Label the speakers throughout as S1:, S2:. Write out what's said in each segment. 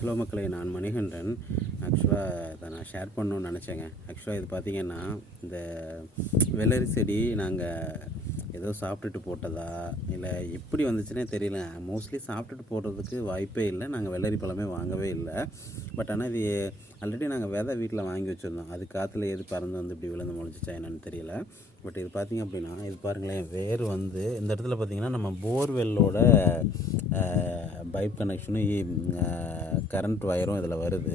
S1: Hello மக்களை நான் மணிகண்டன். ஆக்சுவலாக இதை நான் ஷேர் பண்ணணும்னு நினச்சேங்க. ஆக்சுவலாக இது பார்த்திங்கன்னா இந்த வெள்ளரி செடி நாங்கள் ஏதோ சாப்பிட்டுட்டு போட்டதா? இல்லை எப்படி வந்துச்சுன்னே தெரியல. மோஸ்ட்லி சாப்பிட்டுட்டு போடுறதுக்கு வாய்ப்பே இல்லை. நாங்கள் வெள்ளரி பழமே வாங்கவே இல்லை. பட் ஆனால் இது ஆல்ரெடி நாங்கள் விதை வீட்டில் வாங்கி வச்சுருந்தோம். அது காற்றுல எது பறந்து வந்து இப்படி விழுந்து முளைச்சிச்சா என்னன்னு தெரியல. பட் இது பார்த்திங்க அப்படின்னா இது பாருங்களேன் வேர் வந்து இந்த இடத்துல பார்த்திங்கன்னா நம்ம போர்வெல்லோட பைப் கனெக்ஷனும் கரண்ட் ஒயரும் இதில் வருது.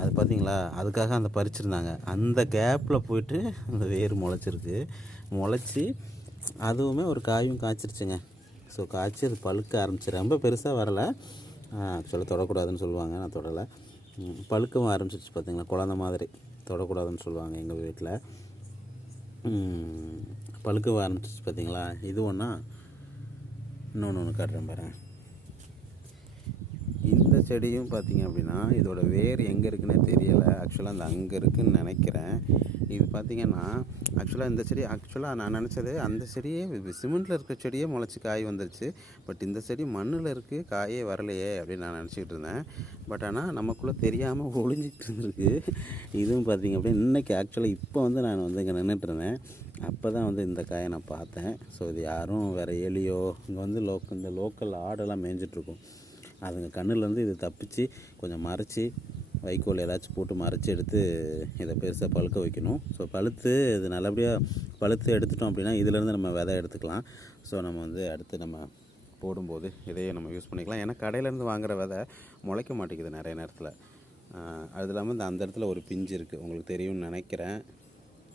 S1: அது பார்த்தீங்களா அதுக்காக அந்த பறிச்சிருந்தாங்க. அந்த கேப்பில் போயிட்டு அந்த வேர் முளைச்சிருக்கு. முளைச்சி அதுவுமே ஒரு காயும் காய்ச்சிருச்சுங்க. ஸோ காய்ச்சி அது பழுக்க ஆரம்பிச்சு ரொம்ப பெருசாக வரலை. ஆக்சுவலாக தொடக்கூடாதுன்னு சொல்லுவாங்க. நான் தொடலை. பழுக்கவும் ஆரம்பிச்சிருச்சு பார்த்திங்களா குழந்த மாதிரி. தொடக்கூடாதுன்னு சொல்லுவாங்க எங்கள் வீட்டில் பழுக்கவும் ஆரம்பிச்சிருச்சு பார்த்தீங்களா இது ஒன்றா இன்னொன்று ஒன்று காட்டுறேன் பாருங்க. செடியும் பார்த்தீங்க அப்படின்னா இதோட வேர் எங்கே இருக்குன்னே தெரியலை. ஆக்சுவலாக அந்த அங்கே இருக்குன்னு நினைக்கிறேன். இது பார்த்தீங்கன்னா ஆக்சுவலாக இந்த செடி ஆக்சுவலாக நான் நினச்சது அந்த செடியே சிமெண்ட்டில் இருக்கிற செடியே முளைச்சி காய் வந்துருச்சு. பட் இந்த செடி மண்ணில் இருக்குது காயே வரலையே அப்படின்னு நான் நினச்சிக்கிட்டு இருந்தேன். பட் ஆனால் நமக்குள்ளே தெரியாமல் ஒளிஞ்சிட்டு இருந்திருக்கு. இதுவும் பார்த்தீங்க அப்படின்னா இன்றைக்கி ஆக்சுவலாக இப்போ வந்து நான் வந்து இங்கே நின்றுட்டு இருந்தேன். அப்போ தான் வந்து இந்த காயை நான் பார்த்தேன். ஸோ இது யாரும் வேறு எலியோ இங்கே வந்து லோக் இந்த லோக்கல் ஆடெல்லாம் மேய்ஞ்சிட்ருக்கும் அதுங்க கண்ணுலேருந்து இது தப்பிச்சு கொஞ்சம் மறைச்சி வைக்கோல் ஏதாச்சும் போட்டு மறைச்சி எடுத்து இதை பெருசாக பழுக்க வைக்கணும். ஸோ பழுத்து இது நல்லபடியாக பழுத்து எடுத்துட்டோம் அப்படின்னா இதிலேருந்து நம்ம விதை எடுத்துக்கலாம். ஸோ நம்ம வந்து அடுத்து நம்ம போடும்போது இதையே நம்ம யூஸ் பண்ணிக்கலாம். ஏன்னா கடையிலேருந்து வாங்குகிற விதை முளைக்க மாட்டேங்குது நிறைய நேரத்தில். அது இல்லாமல் இந்த அந்த இடத்துல ஒரு பிஞ்சு இருக்குது உங்களுக்கு தெரியும்னு நினைக்கிறேன்.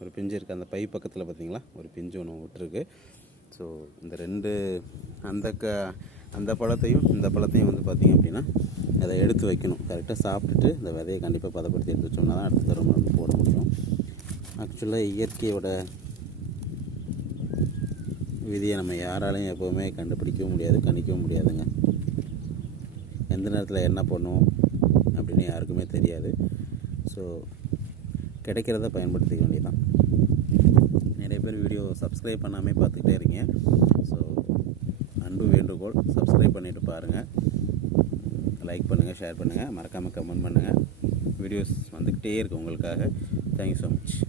S1: ஒரு பிஞ்சு இருக்குது அந்த பை பக்கத்தில் பார்த்தீங்களா ஒரு பிஞ்சு ஒன்று விட்டுருக்கு. ஸோ இந்த ரெண்டு அந்த க அந்த பழத்தையும் இந்த பழத்தையும் வந்து பார்த்திங்க அப்படின்னா அதை எடுத்து வைக்கணும். கரெக்டாக சாப்பிட்டுட்டு இந்த விதையை கண்டிப்பாக பதப்படுத்தி எடுத்து வச்சோம்னா தான் அடுத்த தடவை வந்து போட முடியும். ஆக்சுவலாக இயற்கையோட விதியை நம்ம யாராலையும் எப்போவுமே கண்டுபிடிக்கவும் முடியாது கணிக்கவும் முடியாதுங்க. எந்த நேரத்தில் என்ன பண்ணும் அப்படின்னு யாருக்குமே தெரியாது. ஸோ கிடைக்கிறத பயன்படுத்திக்க வேண்டியதான் நிறைய பேர் வீடியோ சப்ஸ்கிரைப் பண்ணாமே பார்த்துக்கிட்டே இருக்கீங்க. ஸோ போல் சப்ஸ்கிரைப் பண்ணிவிட்டு பாருங்கள் லைக் பண்ணுங்கள் ஷேர் பண்ணுங்கள் மறக்காமல் கமெண்ட் பண்ணுங்கள் வீடியோஸ் வந்துக்கிட்டே இருக்குது உங்களுக்காக. Thank you so much